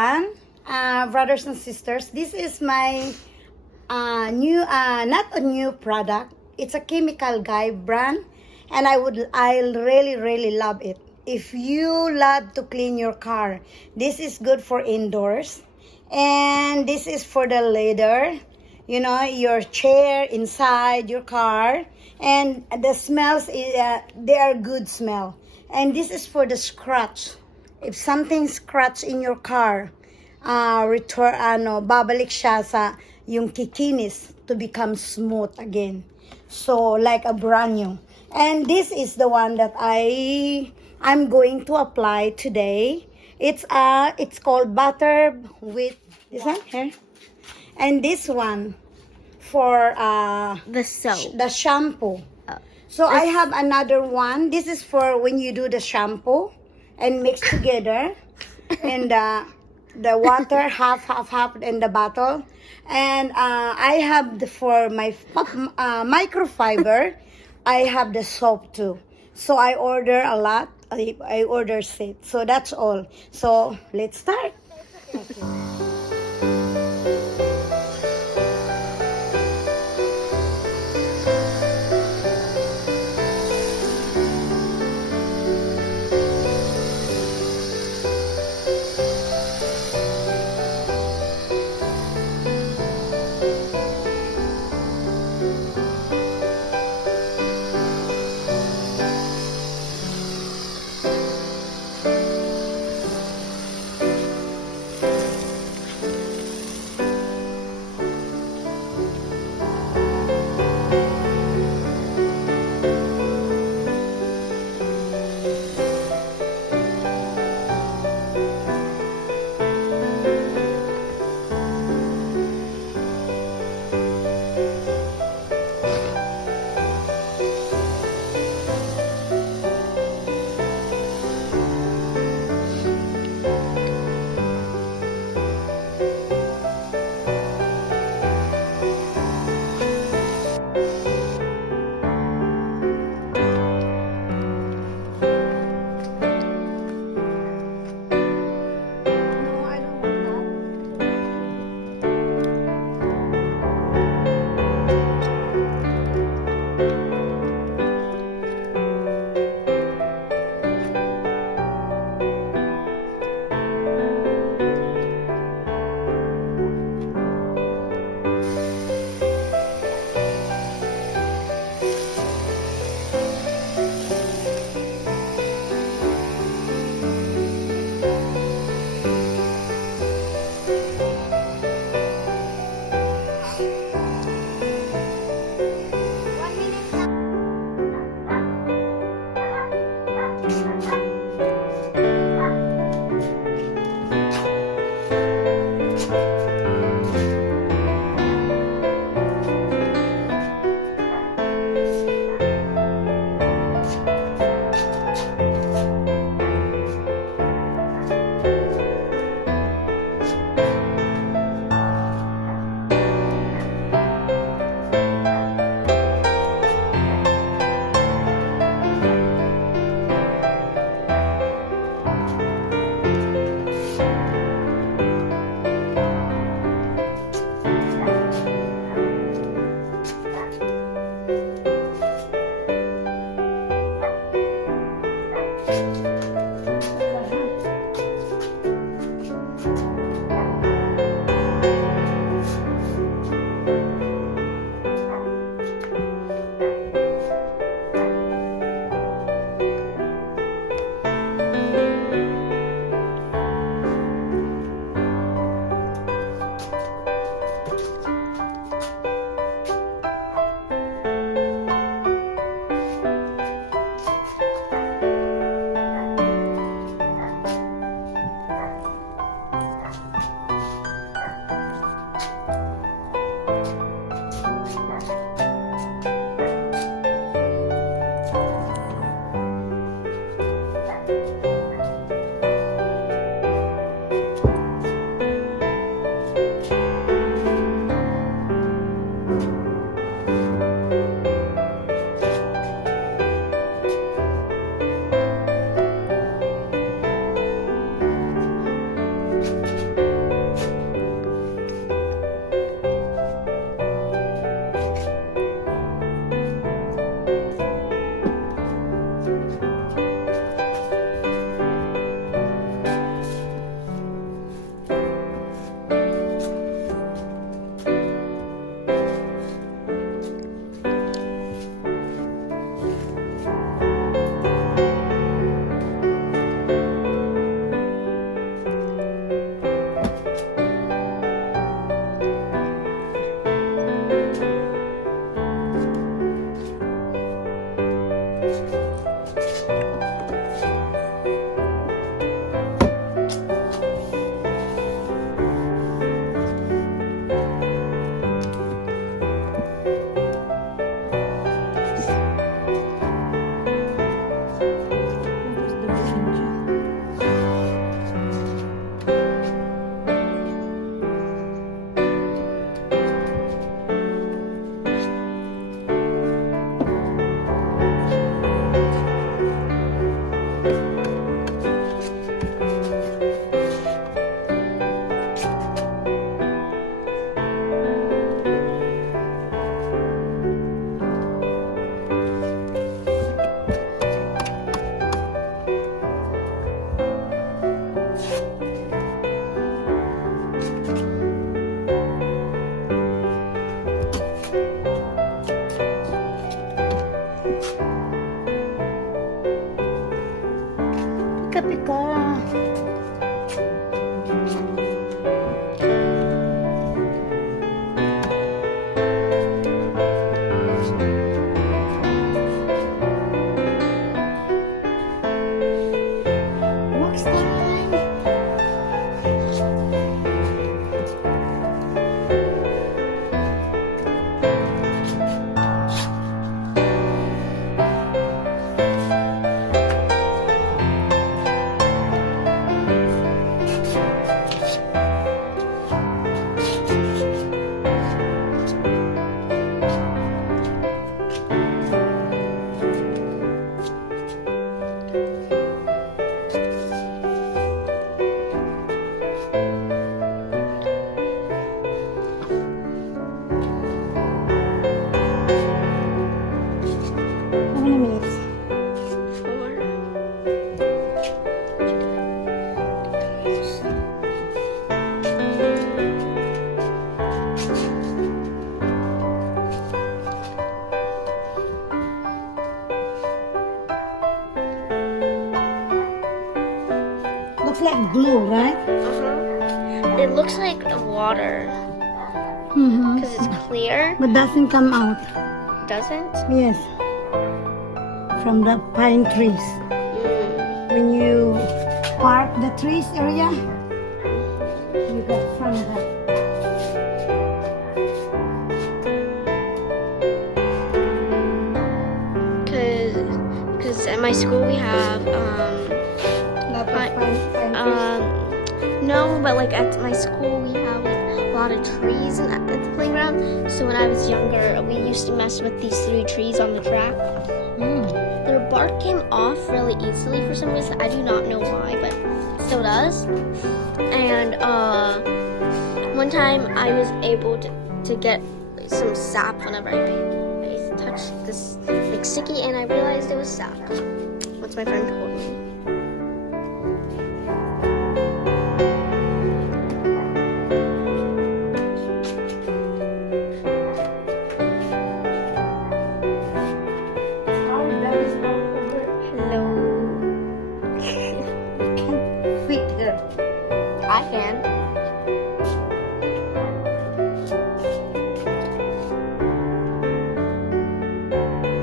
everyone, brothers and sisters. This is my not a new product. It's a Chemical Guy brand, and I really love it. If you love to clean your car, this is good for indoors, and this is for the leather. You know, your chair inside your car, and the smells they are good smell. And this is for the scratch. If something scratch in your car, babalik siya sa yung kikinis to become smooth again. So like a brand new. And this is the one that I'm going to apply today. It's called butter with this one here. And this one for The soap. the shampoo. So I have another one. This is for when you do the shampoo and mix together, and the water half in the bottle. And I have for my microfiber, I have the soap too. So I order a lot. I order set. So that's all. So let's start. Pika-pika. Wax time. How many minutes? 4. Looks like glue, right? It looks like water Mm-hmm. because it's clear. But doesn't come out. Doesn't? Yes. From the pine trees. When you park the trees area, you got from that. Because at my school we have Lot of Pine- pine trees. no, but like at my school we have like a lot of trees at the playground. So when I was younger, we used to mess with these 3 trees on the track. Their bark came off really easily for some reason. I do not know why, but it still does. And one time I was able to get some sap whenever I touched this like sticky, and I realized it was sap. Once my friend told me. Hello. Can't fit her. I can.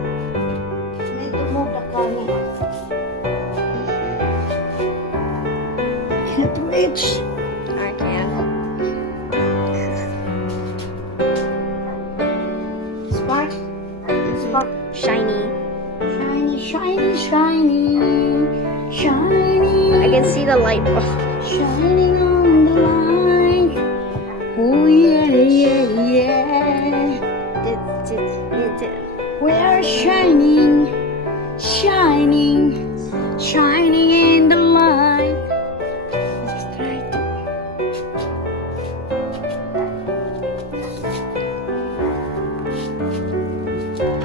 Need to move the corner. Can't reach. I can. Spark. Spark. Shiny. Shiny, shiny, shiny. Shiny. I can see the light bulb. Shining on the line. Oh yeah, yeah, yeah. We are shining, shining, shining in the light. Let's try to.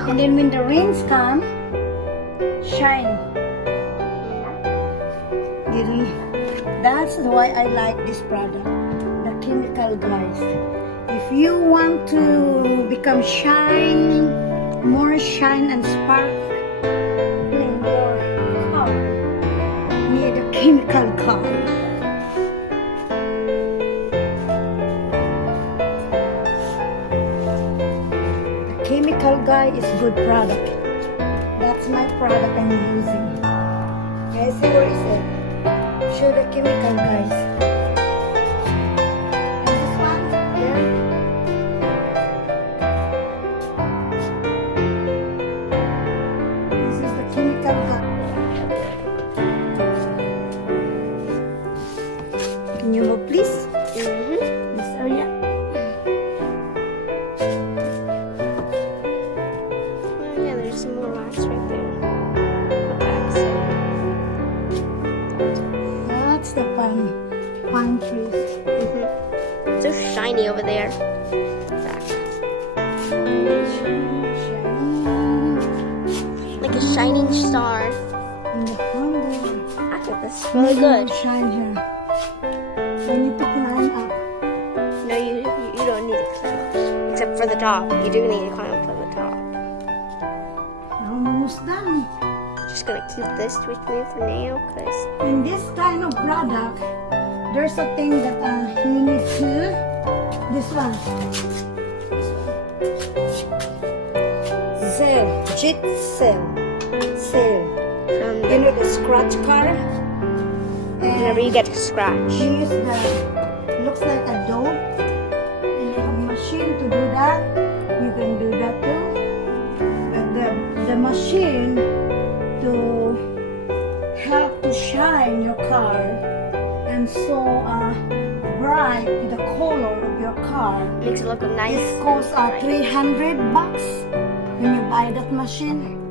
And then when the rains come, shine. Really, that's why I like this product, the chemical guys. If you want to become shine, more shine and spark in your car, need a chemical car. The chemical guy is good product. That's my product I'm using. Guys, see where is it? Show the chemical guys. And this one, here. This is the chemical guy. Can you move, please? This area. Oh, yeah, there's some more wax right there. The back side. I think this is really good. Shine here. I need to climb up. No, you don't need to climb up. Except for the top. You do need to climb up from the top. Almost done. Just gonna keep this with me for now, cause In this kind of product, there's a thing that you need to. This one. Cell. Jit cell. Cell. from You know the scratch card? whenever you get to scratch. You use the, looks like a dough. And you have a machine to do that. You can do that too. But the machine to help to shine your car and so bright the color of your car. Makes it look nice. It costs and bright. $300 when you buy that machine.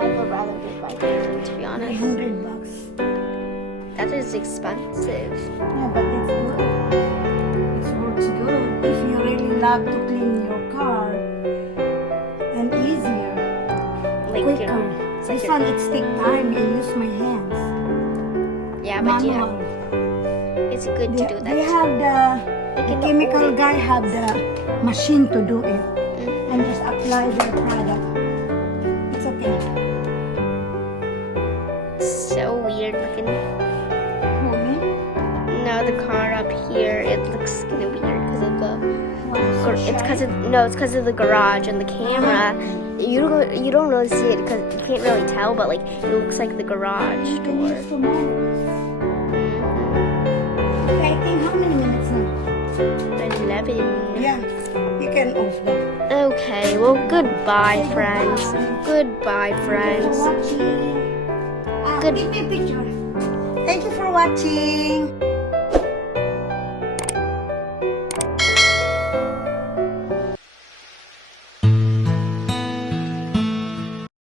I would rather just buy it, to be honest. $300. That is expensive. Yeah, but it's good. It works good if you really love to clean your car and easier, Like quicker. it's like This one it take time and use my hands. yeah, but yeah, Manual. it's good to do that. They have the can chemical hold it. guy have the machine to do it Mhm. and just apply their product. It's okay. So weird looking. Okay. No, the car up here, it looks kind of weird because of the. It's because of it's because of the garage and the camera. You don't really see it because you can't really tell, but like it looks like the garage You can door. use tomorrow. Okay, I think how many minutes now? 11. Yeah, you can off that. Okay, well, goodbye, Say friends. Goodbye, Thank you friends. for watching. Good- Give me a picture. Thank you for watching.